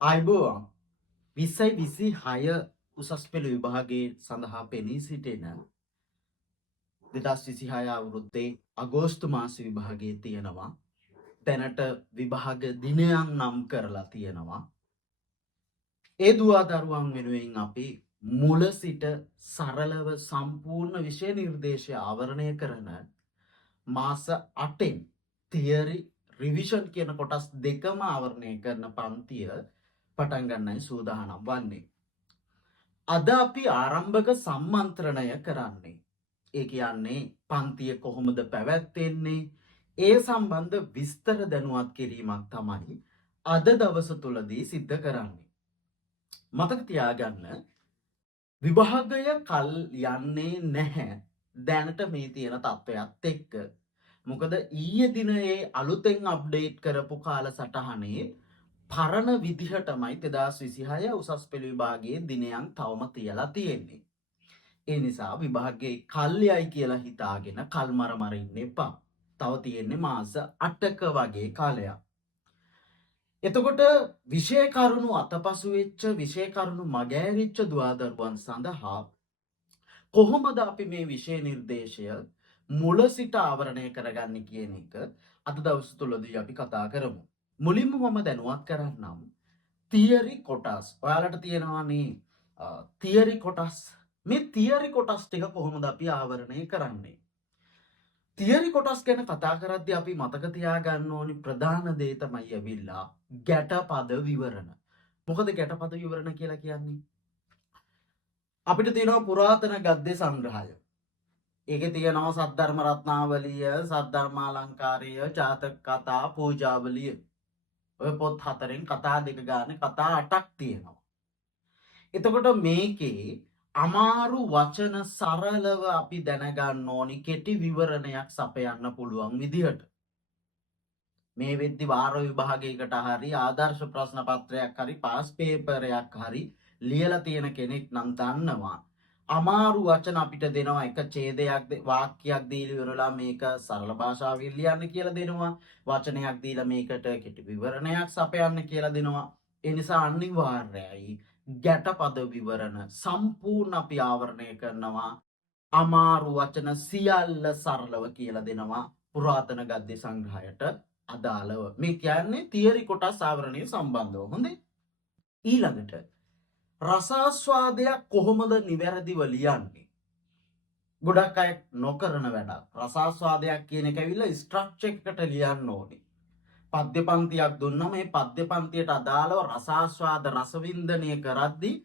අයිබෝවන් 2026 උසස් පෙළ විභාගයේ සඳහා පෙනී සිටින 2026 අවුරුද්දේ අගෝස්තු මාස විභාගයේ තියෙනවා. දැනට විභාග දිනයන් නම් කරලා තියෙනවා. ඒ දුවා දරුවන් වෙනුවෙන් අපි මුල සිට සරලව සම්පූර්ණ විෂය නිර්දේශය ආවරණය කරන මාස 8න් තියරි රිවිෂන් කියන කොටස් දෙකම ආවරණය කරන පන්තිය පටන් ගන්නයි සූදානම් වන්නේ. අද අපි ආරම්භක සම්මන්ත්‍රණය කරන්නේ. ඒ කියන්නේ පන්තිය කොහොමද පැවැත්වෙන්නේ? ඒ සම්බන්ධ විස්තර දැනුවත් කිරීමක් තමයි අද දවස තුලදී සිද්ධ කරන්නේ. මතක තියාගන්න විභාගය කල් යන්නේ නැහැ දැනට මේ තියෙන තත්ත්වයක් එක්ක. මොකද ඊයේ දිනේ අලුතෙන් අප්ඩේට් කරපු කාලසටහනේ පරණ විදිහටමයි 2026 උසස් පෙළ විභාගයේ දිනයන් තවම තියලා තියෙන්නේ. ඒ නිසා විභාගයේ කල්යයි කියලා හිතාගෙන කල්මර ඉන්න එපා. තව තියෙන්නේ මාස 8ක වගේ කාලයක්. එතකොට විෂය කරුණු අතපසු වෙච්ච විෂය කරුණු මගහැරිච්ච දුවදරුවන් සඳහා කොහොමද අපි මේ විෂය නිර්දේශය මුල සිට ආවරණය කරගන්නේ කියන එක අද දවස් තුලදී අපි කතා කරමු. මුලින්ම මම දැනුවත් කරන්නම් තියරි කොටස්. ඔයාලට තියෙනවානේ තියරි කොටස්. මේ තියරි කොටස් ටික කොහොමද අපි ආවරණය කරන්නේ? තියරි කොටස් ගැන කතා කරද්දී අපි මතක තියාගන්න ඕනි ප්‍රධාන දේ තමයි ඇවිල්ලා ගැටපද විවරණ. මොකද ගැටපද විවරණ කියලා කියන්නේ? අපිට තියෙනවා පුරාතන ගද්‍ය සංග්‍රහය. ඒකේ තියෙනවා සද්ධර්ම රත්නාවලිය, සද්ධර්මාලංකාරය, ජාතක කතා, පූජාවලිය. ඔය පොත් හතරෙන් කතා දෙක ගන්න කතා 8ක් තියෙනවා. එතකොට මේකේ අමාරු වචන සරලව අපි දැනගන්න ඕනි කෙටි විවරණයක් සපයන්න පුළුවන් විදිහට. මේ වෙද්දි වාර විභාගයකට හරි ආදර්ශ ප්‍රශ්න පත්‍රයක් හරි පාස් පේපරයක් හරි ලියලා තියෙන කෙනෙක් නම් දන්නවා අමාරු වචන අපිට දෙනවා එක ඡේදයක් වාක්‍යයක් දීලා ඉවරලා මේක සරල භාෂාවෙන් ලියන්න කියලා දෙනවා වචනයක් දීලා මේකට කෙටි විවරණයක් සපයන්න කියලා දෙනවා. ඒ නිසා අනිවාර්යයි ගැටපද විවරණ සම්පූර්ණ අපි ආවරණය කරනවා. අමාරු වචන සියල්ල සරලව කියලා දෙනවා පුරාතන ගද්‍ය සංග්‍රහයට අදාළව. මේ කියන්නේ තියරි කොටස් ආවරණය සම්බන්ධව. හොඳේ. ඊළඟට රසාස්වාදයක් කොහොමද නිවැරදිව ලියන්නේ? ගොඩක් අය නොකරන වැඩක්. රසාස්වාදයක් කියන එක ඇවිල්ලා ස්ට්‍රක්චර් එකකට ලියන්න ඕනේ. පද්‍ය පන්තියක් දුන්නා මේ පද්‍ය පන්තියට අදාළව රසාස්වාද රසවින්දනය කරද්දී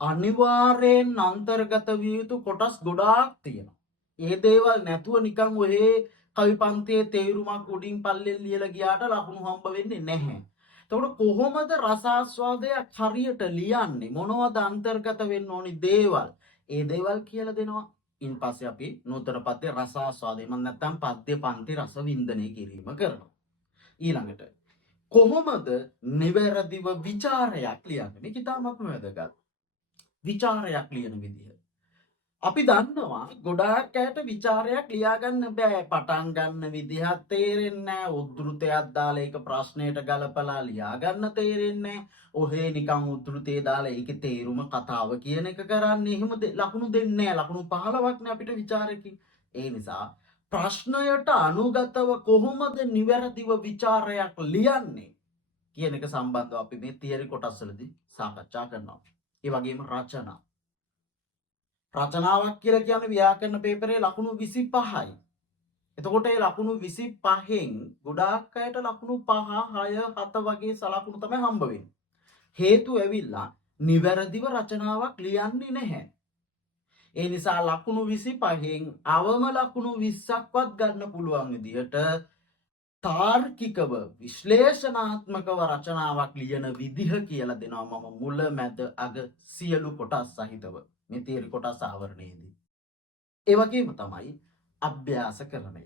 අනිවාර්යෙන් අන්තර්ගත විය යුතු කොටස් ගොඩාක් තියෙනවා. ඒ දේවල් නැතුව නිකන් ඔහේ කවි පන්තියේ තේරුමක් උඩින් පල්ලෙන් ලියලා ගියාට ලකුණු හම්බ වෙන්නේ නැහැ. එතකොට කොහොමද රසාස්වාදයක් හරියට ලියන්නේ? මොනවද අන්තර්ගත වෙන්න ඕනි දේවල්? ඒ දේවල් කියලා දෙනවා. ඉන් පස්සේ අපි නූතන පද්‍ය රසාස්වාදය මම නැත්තම් පද්‍ය පන්ති රසවින්දනය කිරීම කරනවා. ඊළඟට කොහොමද නිවැරදිව ਵਿਚාරයක් ලියන්නේ? මේක ඉතාමත්ම වැදගත්. විචාරයක් ලියන විදිහ. අපි දන්නවා ගොඩාක් අයට විචාරයක් ලියා ගන්න බෑ. පටන් ගන්න විදිහක් තේරෙන්නේ නැහැ. උද්ෘතයක් දාලා ඒක ප්‍රශ්නයට ගලපලා ලියා ගන්න තේරෙන්නේ නැහැ. ඔහේ නිකන් උද්ෘතේ දාලා ඒකේ තේරුම කතාව කියන එක කරන්නේ. එහෙම ලකුණු දෙන්නේ නැහැ. ලකුණු 15ක් නේ අපිට විචාරකේ. ඒ නිසා ප්‍රශ්නයට අනුගතව කොහොමද නිවැරදිව විචාරයක් ලියන්නේ කියන එක සම්බන්ධව අපි මේ තියරි කොටස් වලදී සාකච්ඡා කරනවා. ඒ වගේම රචනා. රචනාවක් කියලා කියන්නේ ව්‍යාකරණ පේපරේ ලකුණු 25යි. එතකොට ඒ ලකුණු 25න් ගොඩාක් අයට ලකුණු 5, 6, 7 වගේ සලකුණු තමයි හම්බ වෙන්නේ. හේතුව ඇවිල්ලා නිවැරදිව රචනාවක් ලියන්නේ නැහැ. ඒ නිසා ලකුණු 25න් අවම ලකුණු 20ක්වත් ගන්න පුළුවන් විදිහට තාර්කිකව විශ්ලේෂණාත්මකව රචනාවක් ලියන විදිහ කියලා දෙනවා මම මුල මැද අග සියලු කොටස් සහිතව මේ තියරි කොටස් ආවරණයේදී. ඒ වගේම තමයි අභ්‍යාසකරණය.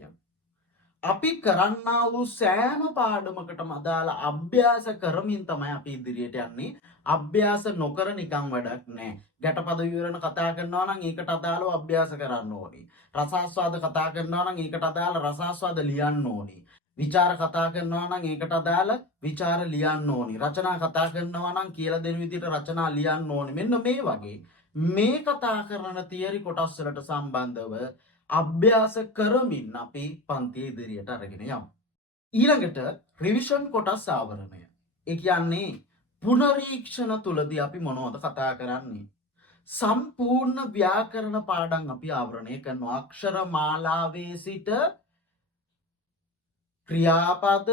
අපි කරන්නා වූ සෑම පාඩමකටම අදාළ අභ්‍යාස කරමින් තමයි අපි ඉදිරියට යන්නේ. අභ්‍යාස නොකර නිකන් වැඩක් නැහැ. ගැටපද විවරණ කතා කරනවා නම් ඒකට අදාළව අභ්‍යාස කරන්න ඕනේ. රසාස්වාද කතා කරනවා නම් ඒකට අදාළ රසාස්වාද ලියන්න ඕනේ. විචාර කතා කරනවා නම් ඒකට අදාළ විචාර ලියන්න ඕනි. රචනා කතා කරනවා නම් කියලා දෙන විදිහට රචනා ලියන්න ඕනි. මෙන්න මේ වගේ මේ කතා කරන තියරි කොටස් වලට සම්බන්ධව අභ්‍යාස කරමින් අපි පන්තිය ඉදිරියට අරගෙන යමු. ඊළඟට රිවිෂන් කොටස් ආවරණය. ඒ කියන්නේ පුනරීක්ෂණ තුලදී අපි මොනවද කතා කරන්නේ? සම්පූර්ණ ව්‍යාකරණ පාඩම් අපි ආවරණය කරනවා. අක්ෂර මාලාවේ සිට ක්‍රියාපද,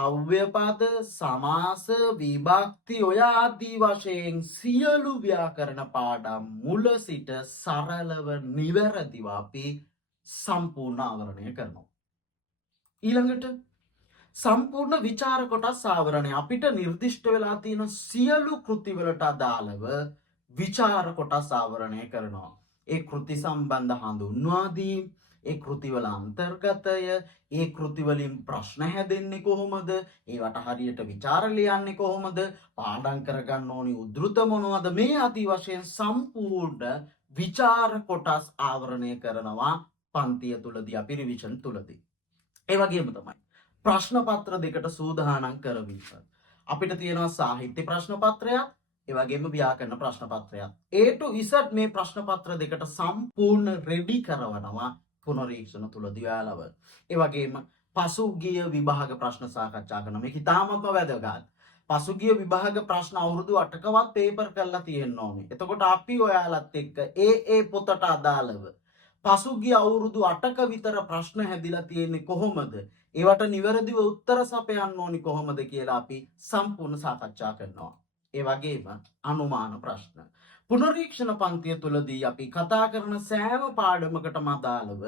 අව්‍යපද, සමාස, විභක්ති ඔය ආදී වශයෙන් සියලු ව්‍යාකරණ පාඩම් මුල සිට සරලව නිවැරදිව අපි සම්පූර්ණ ආවරණය කරනවා. ඊළඟට සම්පූර්ණ විචාර කොටස් ආවරණය. අපිට නිර්දිෂ්ට වෙලා තියෙන සියලු කෘතිවලට අදාළව විචාර කොටස් ආවරණය කරනවා. ඒ කෘති සම්බන්ධ හඳුන්වා දීම, ඒ කෘතිවල අන්තර්ගතය, ඒ කෘතිවලින් ප්‍රශ්න හැදෙන්නේ කොහොමද, ඒවට හරියට විචාර ලියන්නේ කොහොමද, පාඩම් කරගන්න ඕනි උද්ෘත මොනවද, මේ ආදී වශයෙන් සම්පූර්ණ විචාර කොටස් ආවරණය කරනවා පන්තිය තුලදී අපි රිවිෂන් තුලදී. ඒ වගේම තමයි ප්‍රශ්න පත්‍ර දෙකට සූදානම් කරවීම. අපිට තියෙනවා සාහිත්‍ය ප්‍රශ්න පත්‍රයක්, ඒ වගේම ව්‍යාකරණ ප්‍රශ්න පත්‍රයක්. A to Z මේ ප්‍රශ්න පත්‍ර දෙකට සම්පූර්ණ රෙඩි කරවනවා පුනරීක්ෂණ තුලදී ඔයාලව. ඒ වගේම පසුගිය විභාග ප්‍රශ්න සාකච්ඡා කරනවා. මේක ඉතාමත්ම වැදගත්. පසුගිය විභාග ප්‍රශ්න අවුරුදු 8කවත් පේපර් කරලා තියෙන්න ඕනේ. එතකොට අපි ඔයාලත් එක්ක ඒ පොතට අදාළව පසුගිය අවුරුදු 8ක විතර ප්‍රශ්න හැදිලා තියෙන්නේ කොහොමද? ඒවට නිවැරදිව උත්තර සපයන්න ඕනි කොහොමද කියලා අපි සම්පූර්ණ සාකච්ඡා කරනවා. ඒ වගේම අනුමාන ප්‍රශ්න. පුනරීක්ෂණ පන්තිය තුලදී අපි කතා කරන සෑම පාඩමකටම අදාළව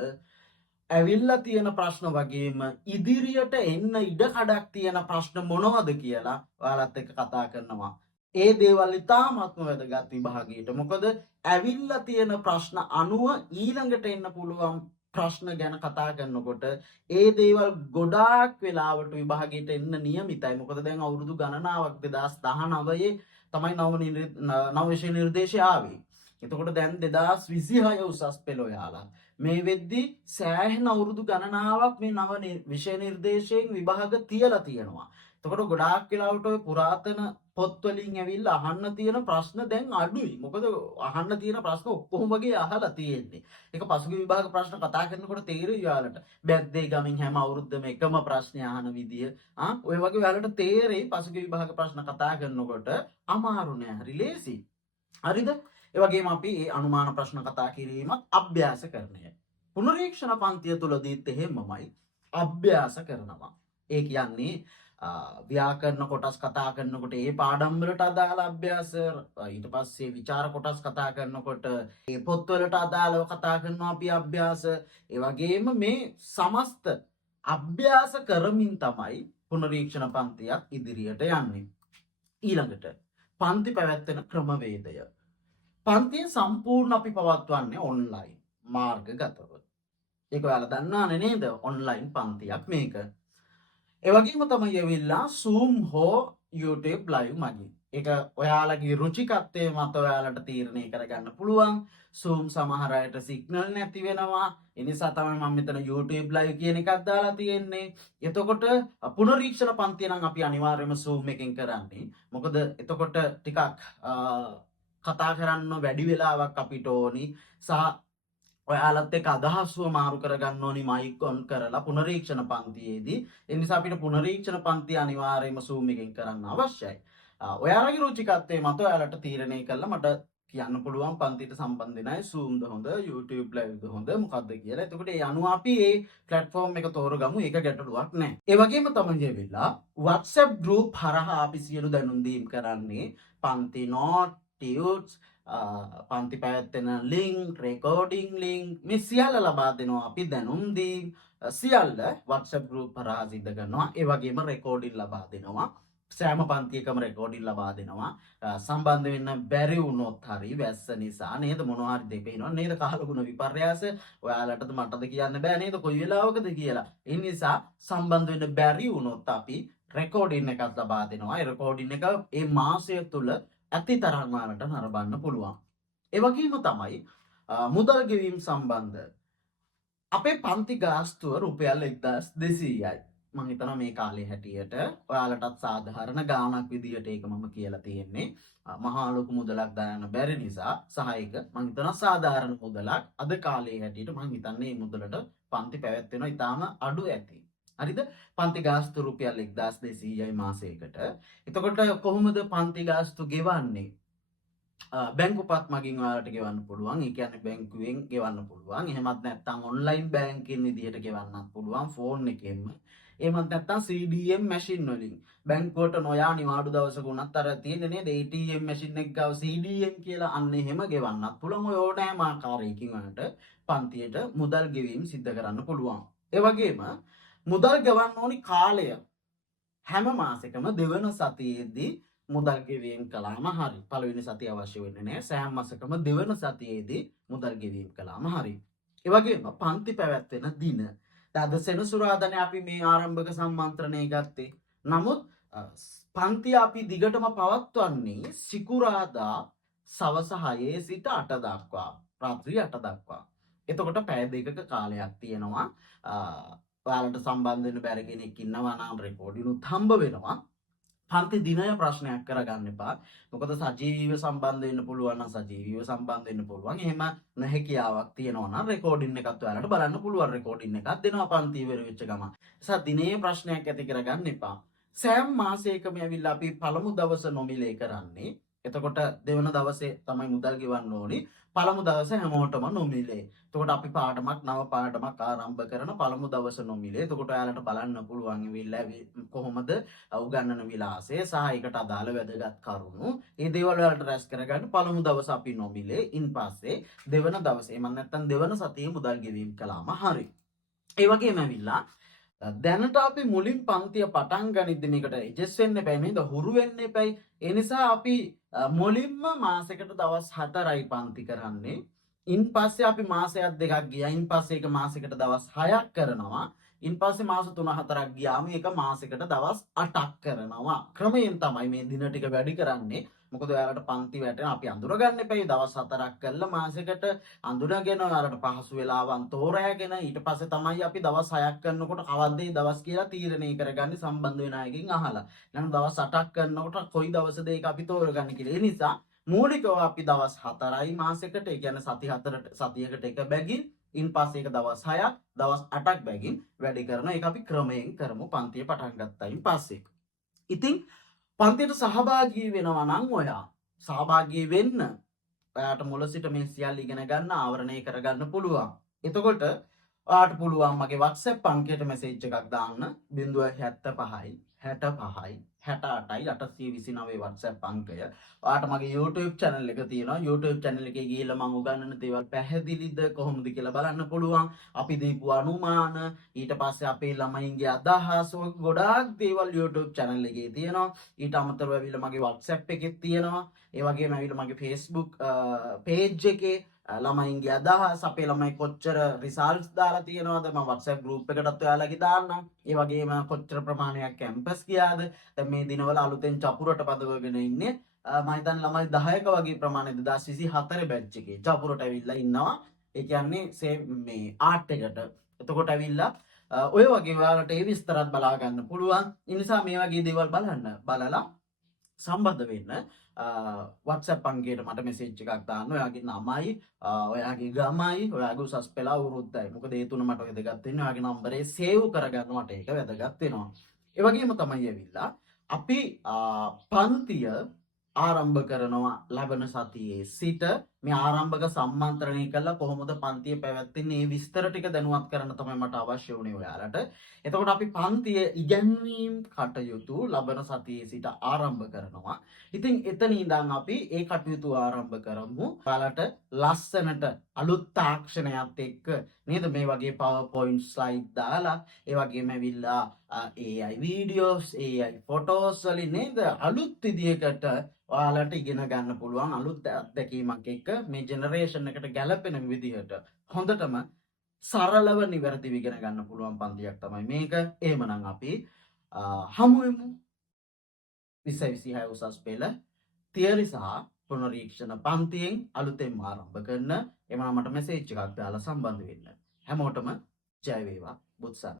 ඇවිල්ලා තියෙන ප්‍රශ්න වගේම ඉදිරියට එන්න ඉඩ කඩක් තියෙන ප්‍රශ්න මොනවද කියලා ඔයාලත් එක්ක කතා කරනවා. ඒ දේවල් ඉතාමත්ම වැදගත් විභාගයට. මොකද ඇවිල්ලා තියෙන ප්‍රශ්න අනුව ඊළඟට එන්න පුළුවන් ප්‍රශ්න ගැන කතා කරනකොට ඒ දේවල් ගොඩාක් වෙලාවට විභාගයට එන්න නියමිතයි. මොකද දැන් අවුරුදු ගණනාවක් 2019 තමයි නව විෂය නිර්දේශය ආවේ. එතකොට දැන් 2026 උසස් පෙළ ඔයාලා. මේ වෙද්දි සෑහෙන අවුරුදු ගණනාවක් මේ නව විෂය නිර්දේශයෙන් විභාග තියලා තියෙනවා. එතකොට ගොඩාක් වෙලාවට ඔය පුරාතන පොත් වලින් ඇවිල්ලා අහන්න තියෙන ප්‍රශ්න දැන් අඩුයි. මොකද අහන්න තියෙන ප්‍රශ්න ඔක්කොම වගේ අහලා තියෙන්නේ. ඒක පසුගිය විභාග ප්‍රශ්න කතා කරනකොට තේරෙයි ඔයාලට. බැද්දේ ගමින් හැම අවුරුද්දම එකම ප්‍රශ්නේ අහන විදිය. ඔය වගේ ඔයාලට තේරෙයි පසුගිය විභාග ප්‍රශ්න කතා කරනකොට අමාරු නෑ. හරි ලේසි. හරිද? ඒ වගේම අපි මේ අනුමාන ප්‍රශ්න කතා කිරීමත් අභ්‍යාස කරනය. පුනරීක්ෂණ පන්තිය තුලදීත් එහෙමමයි අභ්‍යාස කරනවා. ඒ කියන්නේ ව්‍යාකරණ කොටස් කතා කරනකොට ඒ පාඩම් වලට අදාළ අභ්‍යාස, ඊට පස්සේ විචාර කොටස් කතා කරනකොට ඒ පොත්වලට අදාළව කතා කරනවා අපි අභ්‍යාස. ඒ වගේම මේ සමස්ත අභ්‍යාස කරමින් තමයි පුනරීක්ෂණ පන්තියක් ඉදිරියට යන්නේ. ඊළඟට පන්ති පැවැත්වෙන ක්‍රමවේදය. පන්තිය සම්පූර්ණ අපි පවත්වන්නේ ඔන්ලයින් මාර්ගගතව. ඒක ඔයාලා දන්නවනේ නේද? ඔන්ලයින් පන්තියක් මේක. ඒ වගේම තමයි ඇවිල්ලා Zoom හෝ YouTube live මගින්. ඒක ඔයාලගේ රුචිකත්වයේ මත ඔයාලට තීරණය කරගන්න පුළුවන්. Zoom සමහර අයට සිග්නල් නැති වෙනවා. ඒ නිසා තමයි මම මෙතන YouTube live කියන එකක් දාලා තියෙන්නේ. එතකොට පුනරීක්ෂණ පන්තිය නම් අපි අනිවාර්යයෙන්ම Zoom එකෙන් කරන්නේ. මොකද එතකොට ටිකක් කතා කරන්න වැඩි වෙලාවක් අපිට ඕනි. සහ ඔයාලත් එක්ක අදහස්ව මාරු කරගන්න ඕනි මයික් ඔන් කරලා පුනරීක්ෂණ පන්තියේදී. ඒ නිසා අපිට පුනරීක්ෂණ පන්තිය අනිවාර්යයෙන්ම Zoom එකෙන් කරන්න අවශ්‍යයි. ඔයාලගේ රුචිකත්වයේ මත ඔයාලට තීරණය කළා මට කියන්න පුළුවන් පන්තියට සම්බන්ධ වෙන අය Zoom ද හොඳ, YouTube live ද හොඳ මොකක්ද කියලා. එතකොට ඒ අනුව අපි මේ platform එක තෝරගමු. ඒක ගැටලුවක් නැහැ. ඒ වගේම තමයි වෙලා WhatsApp group හරහා අපි සියලු දැනුම් දීම් කරන්නේ. පන්ති note, tunes, පන්ති පැවැත්වෙන ලින්ක්, රෙකෝඩින් ලින්ක් මේ සියල්ල ලබා දෙනවා අපි දැනුම් දීම් සියල්ල WhatsApp group හරහා සිද්ධ කරනවා. ඒ වගේම රෙකෝඩින් ලබා දෙනවා. සෑම පන්තියකම රෙකෝඩින් ලබා දෙනවා. සම්බන්ධ වෙන්න බැරි වුණොත් හරි වැස්ස නිසා නේද මොනවා හරි දෙපේනවා නේද කාලගුණ විපර්යාස ඔයාලටද මටද කියන්න බෑ නේද කොයි වෙලාවකද කියලා. ඒ නිසා සම්බන්ධ වෙන්න බැරි වුණොත් අපි රෙකෝඩින් එකක් ලබා දෙනවා. ඒ රෙකෝඩින් එක මේ මාසය තුල ඇති තරම් වලට නරඹන්න පුළුවන්. ඒ වගේම තමයි මුදල් ගෙවීම සම්බන්ධ අපේ පන්ති ගාස්තුව රුපියල් 1200යි. මම හිතනවා මේ කාලේ හැටියට ඔයාලටත් සාධාරණ ගාණක් විදියට ඒක මම කියලා තියෙන්නේ. මහා ලොකු මුදලක් දාන්න බැරි නිසා සහ ඒක මම හිතනවා සාධාරණ මුදලක් අද කාලේ හැටියට මම හිතන්නේ මේ මුදලට පන්ති පැවැත්වෙනවා ඉතාම අඩු ඇති. හරිද? පන්ති ගාස්තු රුපියල් 1200යි මාසයකට. එතකොට කොහොමද පන්ති ගාස්තු ගෙවන්නේ? බැංකුපත් මගින් ඔයාලට ගෙවන්න පුළුවන්. ඒ කියන්නේ බැංකුවෙන් ගෙවන්න පුළුවන්. එහෙමත් නැත්නම් ඔන්ලයින් බැංකින් විදිහට ගෙවන්නත් පුළුවන් ෆෝන් එකෙන්ම. එහෙමත් නැත්නම් CDM මැෂින් වලින්. බැංකුවට නොයා නිවාඩු දවසක උනත් අර තියෙන්නේ නේද ATM මැෂින් එක ගාව CDM කියලා අන්න එහෙම ගෙවන්නත් පුළුවන්. ඔය ඕනෑම ආකාරයකින් වලට පන්තියට මුදල් ගෙවීම සිද්ධ කරන්න පුළුවන්. ඒ වගේම මුදල් ගෙවන්න ඕනි කාලය හැම මාසෙකම දෙවන සතියේදී මුදල් ගෙවීම කළාම හරි. පළවෙනි සතිය අවශ්‍ය වෙන්නේ නැහැ. සෑම මාසෙකම දෙවන සතියේදී මුදල් ගෙවීම කළාම හරි. ඒ වගේම පන්ති පැවැත්වෙන දින. අද සෙනසුරාදානේ අපි මේ ආරම්භක සම්මන්ත්‍රණය ගත්තේ. නමුත් පන්ති අපි දිගටම පවත්වන්නේ සිකුරාදා සවස 6 සිට 8 දක්වා. රාත්‍රී 8 දක්වා. එතකොට පැය දෙකක කාලයක් තියෙනවා. ඔයාලට සම්බන්ධ වෙන්න බැරි කෙනෙක් ඉන්නවා නම් රෙකෝඩිනුත් හම්බ වෙනවා. පන්ති දිනය ප්‍රශ්නයක් කරගන්න එපා. මොකද සජීවීව සම්බන්ධ වෙන්න පුළුවන් නම් සජීවීව සම්බන්ධ වෙන්න පුළුවන්. එහෙම නැහැකියාවක් තියෙනවා නම් රෙකෝඩින් එකත් ඔයාලට බලන්න පුළුවන්. රෙකෝඩින් එකක් දෙනවා පන්ති ඉවර වෙච්ච ගමන්. නිසා දිනේ ප්‍රශ්නයක් ඇති කරගන්න එපා. සෑම මාසයකම ඇවිල්ලා අපි පළමු දවස නොමිලේ කරන්නේ. එතකොට දෙවන දවසේ තමයි මුදල් ගෙවන්න ඕනි. පළමු දවසේ හැමෝටම නොමිලේ. එතකොට අපි පාඩමක් නව පාඩමක් ආරම්භ කරන පළමු දවස නොමිලේ. එතකොට ඔයාලට බලන්න පුළුවන් වෙilla කොහොමද උගන්නන විලාසය සහ ඒකට අදාළ වැදගත් කරුණු. මේ දේවල් වලට රැස් කරගන්න පළමු දවස අපි නොමිලේ. ඉන්පස්සේ දෙවන දවසේ මම නැත්තම් දෙවන සතියේ මුදල් ගෙවීම කළාම හරි. ඒ වගේම ඇවිල්ලා දැනට අපි මුලින් පන්තිය පටන් ගනිද්දි මේකට ඇඩ්ජස්ට් වෙන්න එපයි නේද? හුරු වෙන්න එපයි. ඒ නිසා අපි මුලින්ම මාසෙකට දවස් 4යි පන්ති කරන්නේ. ඉන්පස්සේ අපි මාසයක් දෙකක් ගියා. ඉන්පස්සේ ඒක මාසෙකට දවස් 6ක් කරනවා. ඉන්පස්සේ මාස 3-4ක් ගියාම ඒක මාසෙකට දවස් 8ක් කරනවා. ක්‍රමයෙන් තමයි මේ දින ටික වැඩි කරන්නේ. මොකද ඔයාලට පන්ති වැටෙන අපි අඳුර ගන්න එපයි. දවස් 4ක් කරලා මාසෙකට අඳුරගෙන ඔයාලට පහසු වෙලාවන් තෝරාගෙන ඊට පස්සේ තමයි අපි දවස් 6ක් කරනකොට කවද්ද මේ දවස් කියලා තීරණය කරගන්නේ සම්බන්ධ වෙන අයගෙන් අහලා. එහෙනම් දවස් 8ක් කරනකොට කොයි දවසද ඒක අපි තෝරගන්නේ කියලා. ඒ නිසා මූලිකව අපි දවස් 4යි මාසෙකට, ඒ කියන්නේ සතියකට එක බැගින්, ඉන්පස්සේ ඒක දවස් 6ක්, දවස් 8ක් බැගින් වැඩි කරනවා. ඒක අපි ක්‍රමයෙන් කරමු පන්තිය පටන් ගත්තයින් පස්සේ. ඉතින් පන්තියට සහභාගී වෙනවා නම් ඔයා සහභාගී වෙන්න ඔයාට මුල සිට මේ සියල්ල ඉගෙන ගන්න ආවරණය කරගන්න පුළුවන්. එතකොට ඔයාට පුළුවන් මගේ WhatsApp අංකයට මැසේජ් එකක් දාන්න 075යි 65යි 68යි 829 WhatsApp අංකය. ඔයාට මගේ YouTube channel එක තියෙනවා. YouTube channel එකේ ගිහිල්ලා මම උගන්වන දේවල් පැහැදිලිද කොහොමද කියලා බලන්න පුළුවන්. අපි දීපු අනුමාන, ඊට පස්සේ අපේ ළමයින්ගේ අදහස්, ගොඩාක් දේවල් YouTube channel එකේ තියෙනවා. ඊට අමතරව ඇවිල්ලා මගේ WhatsApp එකෙත් තියෙනවා. ඒ වගේම ඇවිල්ලා මගේ Facebook page එකේ ළමයින්ගේ අදහස්, අපේ ළමයි කොච්චර රිසල්ට්ස් දාලා තියෙනවද මම WhatsApp group එකටත් ඔයාලගේ දාන්නම්. ඒ වගේම කොච්චර ප්‍රමාණයක් කැම්පස් ගියාද. දැන් මේ දිනවල අලුතෙන් චපුරට පදවගෙන ඉන්නේ මම හිතන්නේ ළමයි 10ක වගේ ප්‍රමාණය 2024 බැච් එකේ චපුරට ඇවිල්ලා ඉන්නවා. ඒ කියන්නේ මේ ආර්ට් එකට. එතකොට ඇවිල්ලා ඔය වගේ ඔයාලට ඒ විස්තරත් බලා ගන්න පුළුවන්. ඒ නිසා මේ වගේ දේවල් බලලා සම්බන්ධ වෙන්න WhatsApp අංකයට මට මෙසේජ් එකක් දාන්න. ඔයාගේ නමයි, ඔයාගේ ගමයි, ඔයාගේ උසස් පෙළ අවුරුද්දයි. මොකද ඒ තුන මට වැදගත් වෙන්නේ. ඔයාගේ නම්බරේ සේව් කරගන්න මට ඒක වැදගත් වෙනවා. ඒ වගේම තමයි ඇවිල්ලා අපි පන්තිය ආරම්භ කරනවා ලබන සතියේ සිට. මේ ආරම්භක සම්මන්ත්‍රණය කළා කොහොමද පන්තිය පැවැත්වෙන්නේ මේ විස්තර ටික දැනුවත් කරන්න තමයි මට අවශ්‍ය වුණේ ඔයාලට. එතකොට අපි පන්තිය ඉගැන්වීම් කටයුතු ලබන සතියේ සිට ආරම්භ කරනවා. ඉතින් එතන ඉඳන් අපි ඒ කටයුතු ආරම්භ කරමු. ඔයාලට ලස්සනට අලුත් තාක්ෂණයත් එක්ක නේද මේ වගේ PowerPoint slide දාලා, ඒ වගේම ඇවිල්ලා AI videos, AI photos වලින් නේද අලුත් විදියකට ඔයාලට ඉගෙන ගන්න පුළුවන් අලුත් අත්දැකීමක් එක්ක මේ ජෙනරේෂන් එකට ගැලපෙන විදිහට හොඳටම සරලව නිවැරදිව ඉගෙන ගන්න පුළුවන් පන්තියක් තමයි මේක. එහෙමනම් අපි හමු වෙමු 2026 උසස් පෙළ තියරි සහ පුනරීක්ෂණ පන්තියෙන් අලුතෙන් ආරම්භ කරන. එමනම් මට මෙසේජ් එකක් දාලා සම්බන්ධ වෙන්න. හැමෝටම ජය වේවා. බුත්සන්